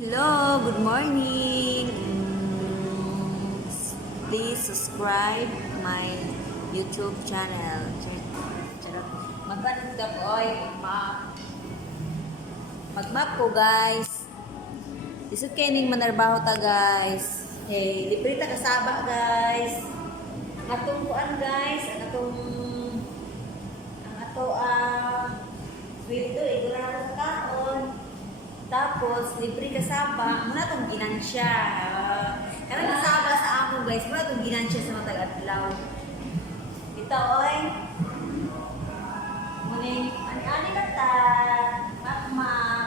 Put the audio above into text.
Hello, good morning. Please subscribe my YouTube channel. Charot. Magbanod ka po, oy. Magmap ko, guys. Isod kayo ning manarbaho ta, guys. Hey, libre ta kasaba, guys. Atong kuan, guys. Ang ato, sweldo, igura na sa kaon. Tapos, libre kasaba, muna itong ginansya. Karang kasaba sa amo, guys, muna itong ginansya sa mga taga-adlaw. Ito, oy. Muna yung ani-ani na ta. Makma.